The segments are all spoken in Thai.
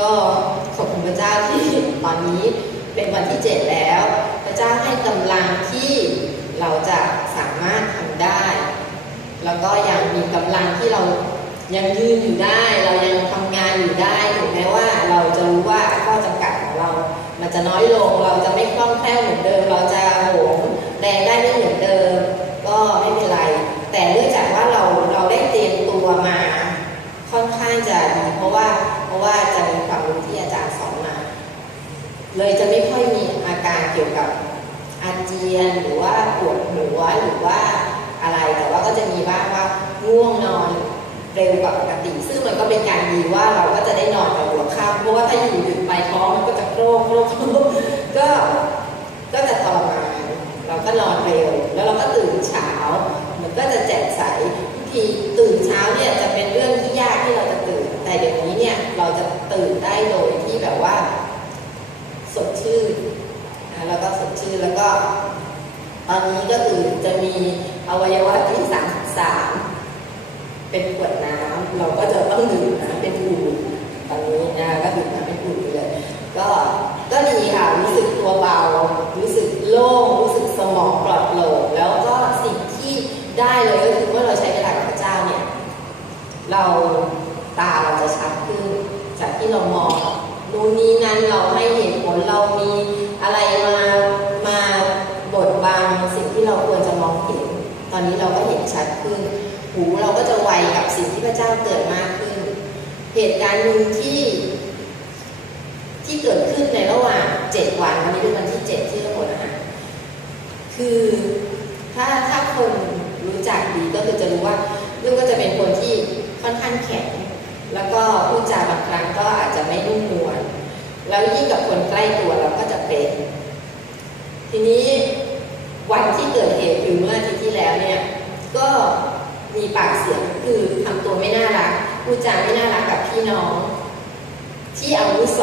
ก็ขอบคุณพระเจ้าที่ตอนนี้เป็นวันที่เจ็ดแล้ว พระเจ้าให้กำลังที่เราจะสามารถทำได้ แล้วก็ยังมีกำลังที่เรายังยืนอยู่ได้ เรายังทำงานอยู่ได้ถึงแม้ว่าเราจะรู้ว่าข้อจำกัดของเรา มันจะน้อยลงเราจะไม่อนเดิม เราจะโหมแรงได้ไม่เหมือนเดิม ก็ไม่เป็นไร แต่เนื่องจากว่าเราเราได้เตรียมตัวมา ค่อนข้างจะดีเพราะว่าเพราะว่าจะมีความรู้ที่อาจารย์สอนมา เลยจะไม่ค่อยมีอาการเกี่ยวกับอาเจียนหรือว่าปวดหัวหรือว่าอะไร แต่ว่าก็จะมีบ้างว่าง่วงนอนเร็วกว่าปกติ ซึ่งมันก็เป็นการดีว่าเราก็จะได้นอนกับหัวค่ำเพราะว่าถ้าอยู่ดึกไปท้องมันก็จะโครกโครกโคก็ก็จะทรมานเราก็นอนเร็ว แล้วเราก็ตื่นเช้า มันก็จะแจ่มใสทุกทีตื่นเช้าเนี่ยจะเป็นเรื่องที่ยากที่เราจะตื่น แต่เดี๋ยวนี้เนี่ยเราจะตื่นได้โดยที่แบบว่า สดชื่นนะแล้วก็สดชื่นแล้วก็ตอนนี้ก็คือจะมีอวัยวะที่สาเป็นขวดน้ำเราก็จะต้องดื่มน้ำเป็นอุ่นตอนนี้นะก็ดื่มน้ำเป็นอุ่นไปเลยก็ก็ดีค่ะรู้สึกตัวเบา รู้สึกโล่งรู้สึกสมองปลอดโปร่งแล้วก็สิ่งที่ได้เลยก็คือเมื่อเราใช้เวลากับพระเจ้าเนี่ย เราตาเราจะชัดขึ้น จากที่เรามองนู่นนี่นั่นเราให้เหตุผลเรามีอะไรมามาบดบังสิ่งที่เราควรจะมองเห็น ตอนนี้ เราก็เห็นชัดขึ้น หูเราก็จะไวกับสิ่งที่พระเจ้าเตือนมากขึ้น เหตุการณ์หนึ่งที่ที่เกิดขึ้นในระหว่างเจ็ดวันวันนี้เป็นวันที่เจ็ดที่เรานะฮะคือถ้าถ้าคนรู้จักดีก็คือจะรู้ว่าลูกก็จะเป็นคนที่ค่อนข้างแข็ง แล้วก็พูดจาบางครั้งก็อาจจะไม่นุ่มนวลแล้วยิ่งกับคนใกล้ตัวเราก็จะเป็น ทีนี้ เกิดเหตุคือเมื่ออาทิตย์ที่แล้วเนี่ยก็มีปากเสียงคือทำตัวไม่น่ารักพูดจาไม่น่ารักกับพี่น้อง ที่อาวุโส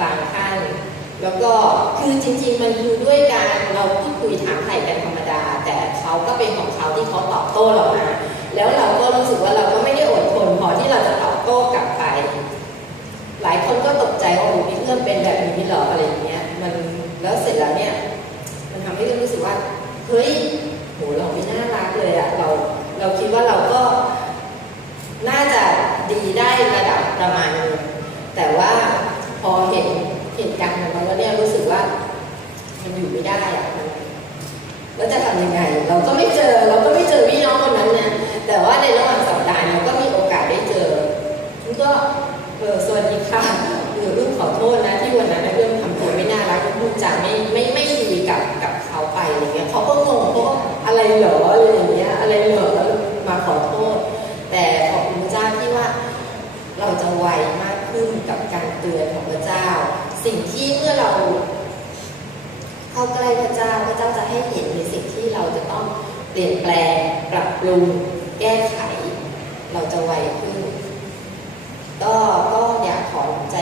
บางท่านแล้วก็คือจริงๆมันคือด้วยการเราพูดคุยถามไถ่กันธรรมดา แต่เขาก็เป็นของเขาที่เขาตอบโต้เรามาแล้วเราก็รู้สึกว่าเราก็ไม่ได้อดทนพอที่เราจะตอบโต้กลับไป หลายคนก็ตกใจว่า ฮ้ยโหเราไม่น่ารักเลยอะเราเราคิดว่าเราก็น่าจะดีได้ระดับประมาณนึงแต่ว่าพอเห็นเหตุการณ์ของมันแล้วเนี่ยรู้สึกว่ามันอยู่ไม่ได้อะแล้วจะทำยังไง เราก็ไม่เจอเราก็ไม่เจอพี่น้องคนนั้นนะแต่ว่าในระหว่างสัปดาห์เราก็มีโอกาสได้เจอฉันก็เออสวัสดีค่ะหรือเรื่งขอโทษนะที่วันนั้นเรื่องทำตัวไม่น่ารักพูดจาไม่ไม่ไม่ การเตือนของพระเจ้า สิ่งที่เมื่อเราเข้าใกล้พระเจ้าพระเจ้าจะให้เห็นในสิ่งที่เราจะต้องเปลี่ยนแปลงปรับปรุง แก้ไข เราจะไวขึ้น